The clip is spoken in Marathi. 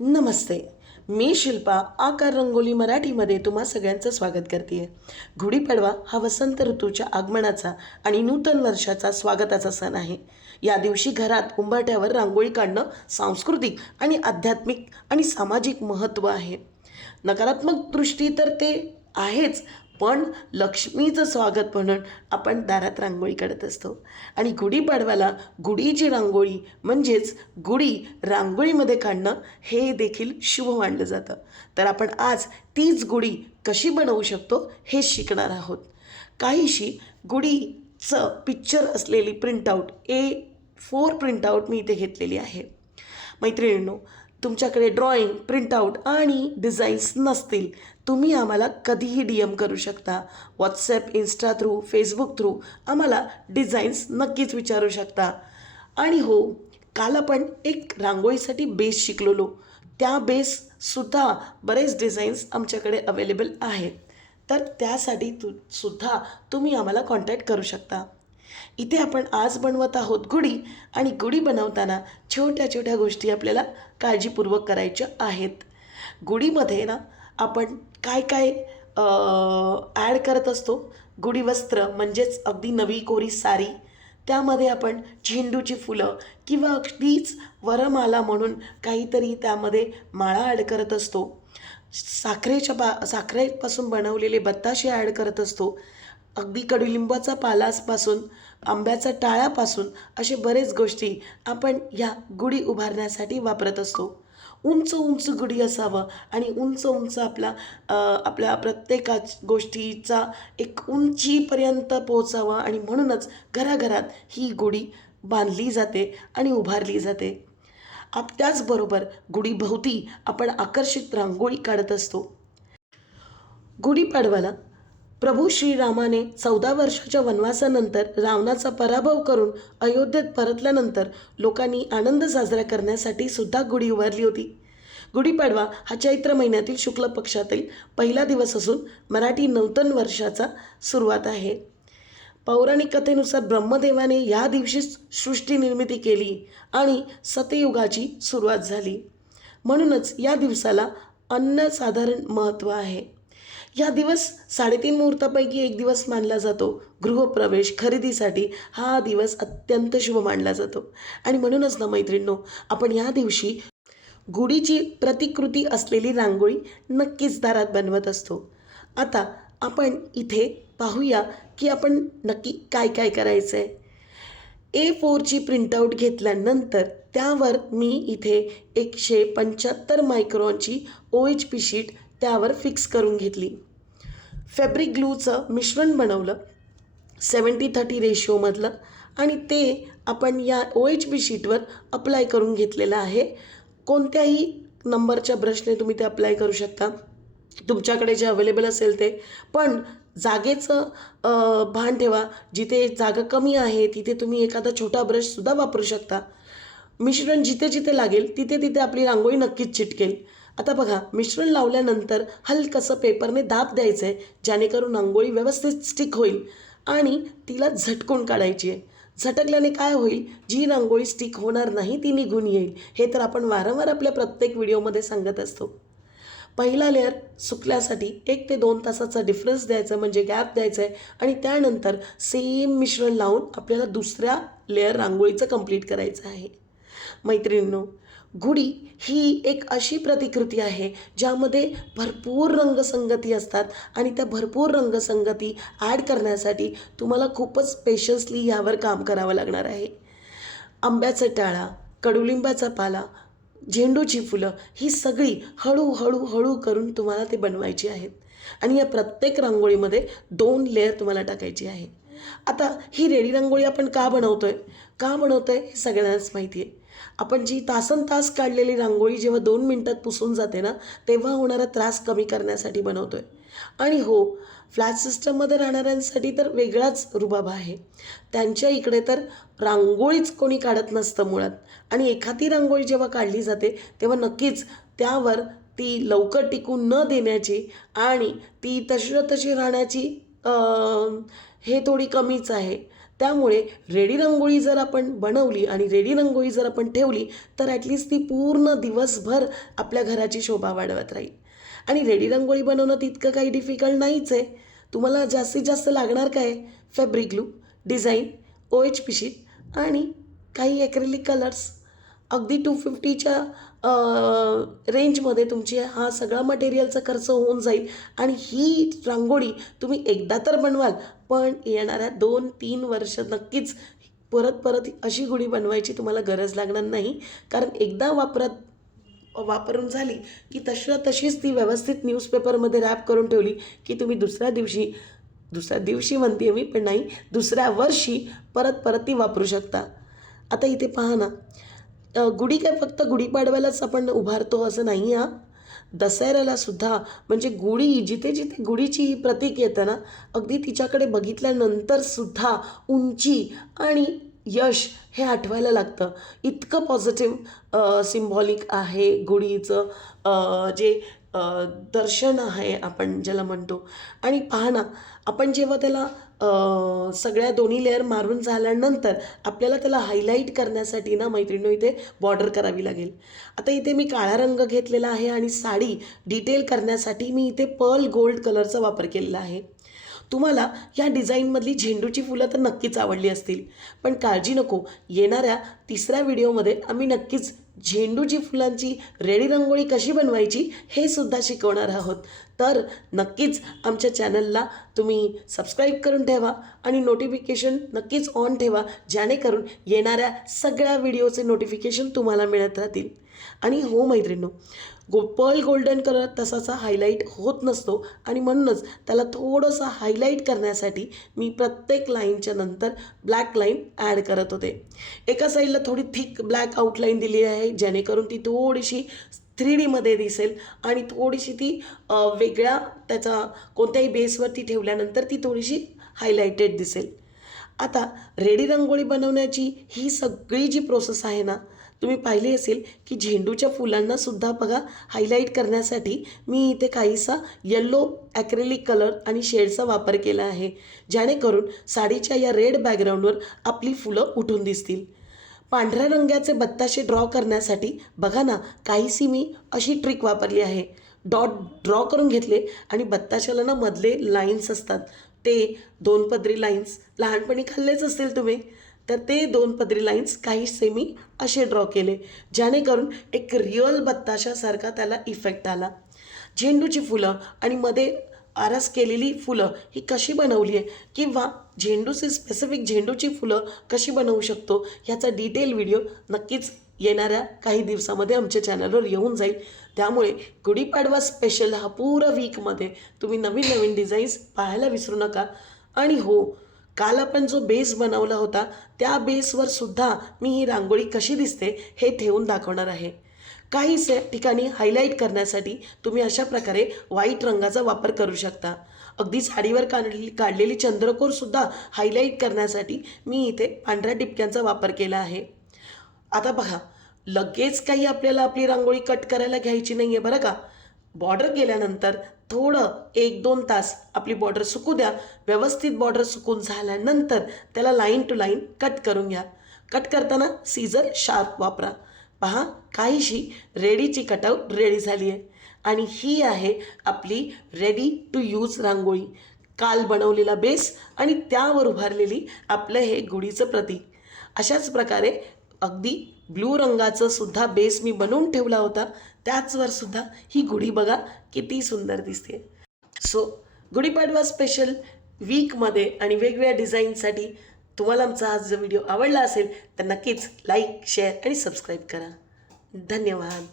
नमस्ते. मी शिल्पा आकार रंगोली मराठीमध्ये तुम्हा सगळ्यांचं स्वागत करते. गुढीपाडवा हा वसंत ऋतूच्या आगमनाचा आणि नूतन वर्षाचा स्वागताचा सण आहे. या दिवशी घरात उंबरठ्यावर रांगोळी काढणं सांस्कृतिक आणि आध्यात्मिक आणि सामाजिक महत्त्व आहे. नकारात्मक दृष्टी तर ते आहेच, पण लक्ष्मीचं स्वागत म्हणून आपण दारात रांगोळी काढत असतो. आणि गुढीपाडव्याला गुढीची रांगोळी म्हणजेच गुढी रांगोळीमध्ये काढणं हे देखील शुभ मानलं जातं. तर आपण आज तीच गुढी कशी बनवू शकतो हे शिकणार आहोत. काहीशी गुढीचं पिक्चर असलेली प्रिंटआउट A4 प्रिंटआउट मी इथे घेतलेली आहे. मैत्रिणींनो, तुमच्याकडे ड्रॉइंग, प्रिंटआउट आणि डिझाईन्स नसतील, तुम्ही आम्हाला कधीही DM करू शकता. WhatsApp, Insta through, Facebook through आम्हाला डिझाईन्स नक्कीच विचारू शकता. आणि हो, काल आपण एक रांगोळीसाठी बेस शिकलेलो. त्या बेससुद्धा बरेच डिझाईन्स आमच्याकडे अवेलेबल आहेत. तर त्यासाठी सुद्धा तुम्ही आम्हाला कॉन्टॅक्ट करू शकता. इथे आपण आज बनवत आहोत गुढी, आणि गुढी बनवताना छोट्या छोट्या गोष्टी आपल्याला काळजीपूर्वक करायच्या आहेत. गुढीमध्ये ना आपण काय काय ॲड करत असतो. गुढी वस्त्र म्हणजेच अगदी नवी कोरी साडी, त्यामध्ये आपण झेंडूची फुलं किंवा अगदीच वरमाला म्हणून काहीतरी त्यामध्ये माळा ॲड करत असतो. साखरेपासून बनवलेले बत्ताशे ॲड करत असतो. अगदी कडुलिंबाचा पालापासून, आंब्याचा टाळापासून असे बरेच गोष्टी आपण ह्या गुढी उभारण्यासाठी वापरत असतो. उंच उंच गुढी असावं आणि उंच उंच आपल्या प्रत्येक गोष्टीचा एक उंचीपर्यंत पोहोचावं, आणि म्हणूनच घराघरात ही गुढी बांधली जाते आणि उभारली जाते. त्याचबरोबर गुढीभोवती आपण आकर्षित रांगोळी काढत असतो. गुढीपाडव्याला प्रभू श्रीरामाने 14 वर्षाच्या वनवासानंतर रावणाचा पराभव करून अयोध्येत परतल्यानंतर लोकांनी आनंद साजरा करण्यासाठी सुद्धा गुढी उभारली होती. गुढीपाडवा हा चैत्र महिन्यातील शुक्ल पक्षातील पहिला दिवस असून मराठी नूतन वर्षाचा सुरुवात आहे. पौराणिक कथेनुसार ब्रह्मदेवाने या दिवशी सृष्टी निर्मिती केली आणि सतयुगाची सुरुवात झाली. म्हणूनच या दिवसाला अनन्यसाधारण महत्त्व आहे. या दिवस 3.5 मुहूर्तापैकी एक दिवस मानला जातो. गृहप्रवेश, खरेदीसाठी हा दिवस अत्यंत शुभ मानला जातो. आणि म्हणूनच ना मैत्रिणींनो, आपण या दिवशी गुढीची प्रतिकृती असलेली रांगोळी नक्कीच दारात बनवत असतो. आता आपण इथे पाहूया की आपण नक्की काय काय करायचं आहे. A4ची प्रिंटआउट घेतल्यानंतर त्यावर मी इथे 175 मायक्रॉनची OHP शीट त्यावर फिक्स करून घेतली. फॅब्रिक ग्लूचं मिश्रण बनवलं 70-30 रेशिओमधलं, आणि ते आपण या OHP शीटवर अप्लाय करून घेतलेलं आहे. कोणत्याही नंबरच्या ब्रशने तुम्ही ते अप्लाय करू शकता, तुमच्याकडे जे अवेलेबल असेल ते. पण जागेचं भान ठेवा. जिथे जागा कमी आहे तिथे तुम्ही एखादा छोटा ब्रशसुद्धा वापरू शकता. मिश्रण जिथे जिथे लागेल तिथे तिथे आपली रांगोळी नक्कीच चिटकेल. आता बघा, मिश्रण लावल्यानंतर हलकंसं पेपरने दाब द्यायचं आहे, जेणेकरून रांगोळी व्यवस्थित स्टिक होईल आणि तिला झटकून काढायची आहे. झटकल्याने काय होईल, जी रांगोळी स्टिक होणार नाही ती निघून येईल. हे तर आपण वारंवार आपल्या प्रत्येक व्हिडिओमध्ये सांगत असतो. पहिला लेअर सुकल्यासाठी 1 ते 2 तासाचा डिफरन्स द्यायचा, म्हणजे गॅप द्यायचा आहे, आणि त्यानंतर सेम मिश्रण लावून आपल्याला दुसऱ्या लेअर रांगोळीचं कंप्लीट करायचं आहे. मैत्रिणींनो, गुढी ही एक अशी प्रतिकृती आहे ज्यामध्ये भरपूर रंगसंगती असतात, आणि त्या भरपूर रंगसंगती ॲड करण्यासाठी तुम्हाला खूपच पेशन्सली यावर काम करावं लागणार आहे. आंब्याचा टाळा, कडुलिंबाचा पाला, झेंडूची फुलं ही सगळी हळू करून तुम्हाला ते बनवायची आहेत. आणि या प्रत्येक रांगोळीमध्ये 2 लेअर तुम्हाला टाकायची आहे. आता ही रेडी रांगोळी आपण का बनवतोय हे सगळ्यांनाच माहिती आहे. आपण जी तासनतास काढलेली रांगोळी जेव्हा 2 मिनटात पुसून जाते ना, तेव्हा होणारा त्रास कमी करण्यासाठी बनवतोय. आणि हो, फ्लॅट सिस्टममध्ये राहणाऱ्यांसाठी तर वेगळाच रुबाब आहे. त्यांच्या इकडे तर रांगोळीच कोणी काढत नसतं मुळात. आणि एखादी रांगोळी जेव्हा काढली जाते तेव्हा नक्कीच त्यावर ती लवकर टिकून न देण्याची आणि ती तशी राहण्याची हे थोडी कमीच आहे. त्यामुळे रेडी रांगोळी जर आपण बनवली आणि रेडी रांगोळी जर आपण ठेवली तर ॲटलिस्ट ती पूर्ण दिवसभर आपल्या घराची शोभा वाढवत राहील. आणि रेडी रांगोळी बनवणं तितकं काही डिफिकल्ट नाहीच आहे. तुम्हाला जास्तीत जास्त लागणार काय? Fabric glue, design, OHP sheet आणि काही ॲक्रेलिक कलर्स. अगदी 250च्या रेंजमध्ये तुमची हा सगळा मटेरियलचा खर्च होऊन जाईल. आणि ही रांगोळी तुम्ही एकदा तर बनवाल, पण येणाऱ्या 2-3 वर्ष नक्कीच परत परत अशी गुढी बनवायची तुम्हाला गरज लागणार नाही. कारण एकदा वापरून झाली की तशीच ती व्यवस्थित न्यूजपेपरमध्ये रॅप करून ठेवली की तुम्ही दुसऱ्या दिवशी म्हणते मी, पण नाही, दुसऱ्या वर्षी परत ती वापरू शकता. आता इथे पहा ना, गुढी काय फक्त गुढीपाडव्यालाच आपण उभारतो असं नाही हां. दसऱ्याला सुद्धा, म्हणजे जिथे जिथे गुढीची ही प्रतीक येतं ना, अगदी तिच्याकडे बघितल्यानंतर सुद्धा उंची आणि यश हे आठवायला लागतं. इतकं पॉझिटिव्ह सिम्बॉलिक आहे गुढीचं जे दर्शन आहे आपण ज्याला म्हणतो. आणि पहा ना, आपण जेव्हा त्याला सगळ्या दोन्ही लेअर मारून झाल्यानंतर आपल्याला त्याला हायलाईट करण्यासाठी ना मैत्रिणींनो इथे बॉर्डर करावी लागेल. आता इथे मी काळा रंग घेतलेला आहे आणि साडी डिटेल करण्यासाठी मी इथे पर्ल गोल्ड कलरचा वापर केलेला आहे. तुम्हाला या डिझाईनमधली झेंडूची फुलं तर नक्कीच आवडली असतील, पण काळजी नको, येणाऱ्या 3ऱ्या व्हिडिओमध्ये आम्ही नक्कीच झेंडूची फुलांची रेडी रांगोळी कशी बनवायची हे सुद्धा शिकवणार आहोत. तर नक्कीच आमच्या चॅनलला तुम्ही सबस्क्राईब करून ठेवा आणि नोटिफिकेशन नक्कीच ऑन ठेवा, जेणेकरून येणाऱ्या सगळ्या व्हिडिओचे नोटिफिकेशन तुम्हाला मिळत राहतील. आणि हो मैत्रिणींनो, पर्ल गोल्डन कलर तसाचा हायलाईट होत नसतो आणि म्हणूनच त्याला थोडंसं हायलाईट करण्यासाठी मी प्रत्येक लाईनच्या नंतर ब्लॅक लाईन ॲड करत होते. एका साईडला थोडी थिक ब्लॅक आउटलाईन दिली आहे, जेणेकरून ती थोडीशी 3Dमध्ये दिसेल आणि थोडीशी ती वेगळ्या त्याचा कोणत्याही बेसवरती ठेवल्यानंतर ती थोडीशी हायलाइटेड दिसेल. आता रेडी रांगोळी बनवण्याची ही सगळी जी प्रोसेस आहे ना, तुम्ही पाहिली असेल की झेंडूच्या फुलांना सुद्धा बघा हायलाईट करण्यासाठी मी इथे काहीसा येल्लो ॲक्रेलिक कलर आणि शेडचा वापर केला आहे, जेणेकरून साडीच्या या रेड बॅकग्राऊंडवर आपली फुलं उठून दिसतील. पांढऱ्या रंगाचे बत्ताशे ड्रॉ करण्यासाठी बघा ना, काहीशी मी अशी ट्रिक वापरली आहे. डॉट ड्रॉ करून घेतले आणि बत्ताशाला ना मधले लाईन्स असतात, ते 2 पदरी लाईन्स लहानपणी खाल्लेच असतील तुम्ही, तर ते 2 पदरी लाईन्स काहीसे मी असे ड्रॉ केले, जेणेकरून एक रिअल बत्ताशासारखा त्याला इफेक्ट आला. झेंडूची फुलं आणि मध्ये आरास केलेली फुलं ही कशी बनवली आहे किंवा स्पेसिफिक झेंडूची फुलं कशी बनवू शकतो ह्याचा डिटेल व्हिडिओ नक्कीच येणाऱ्या काही दिवसामध्ये आमच्या चॅनलवर येऊन जाईल. त्यामुळे गुढीपाडवा स्पेशल हा पूर्ण वीकमध्ये तुम्ही नवीन डिझाईन्स पाहायला विसरू नका. आणि हो, काल आपण जो बेस बनवला होता त्या बेसवर सुद्धा मी ही रांगोळी कशी दिसते हे ठेवून दाखवणार आहे. काही ठिकाणी हायलाईट करण्यासाठी तुम्ही अशा प्रकारे व्हाईट रंगाचा वापर करू शकता. अगदी साडीवर काढलेली चंद्रकोरसुद्धा हायलाईट करण्यासाठी मी इथे पांढऱ्या टिपक्यांचा वापर केला आहे. आता बघा, लगेच काही आपल्याला आपली रांगोळी कट करायला घ्यायची नाही आहे बरं का. बॉर्डर केल्यानंतर थोडं 1-2 तास आपली बॉर्डर सुकू द्या. व्यवस्थित बॉर्डर सुकून झाल्यानंतर त्याला लाईन टू लाईन कट करून घ्या. कट करताना सीझर शार्प वापरा. पहा, काहीशी रेडीची कटआउट रेडी झाली आहे आणि ही आहे आपली रेडी टू यूज रांगोळी. काल बनवलेला बेस आणि त्यावर उभारलेली आपलं हे गुढीचं प्रतीक. अशाच प्रकारे अगदी ब्लू रंगाचं सुद्धा बेस मी बनवून ठेवला होता, त्याचवर सुद्धा ही गुढी बघा किती सुंदर दिसते. सो गुढीपाडवा स्पेशल वीकमध्ये आणि वेगवेगळ्या डिझाईनसाठी तुम्हाला आमचा हा जो व्हिडिओ आवडला असेल तर नक्कीच लाईक, शेअर आणि सबस्क्राईब करा. धन्यवाद.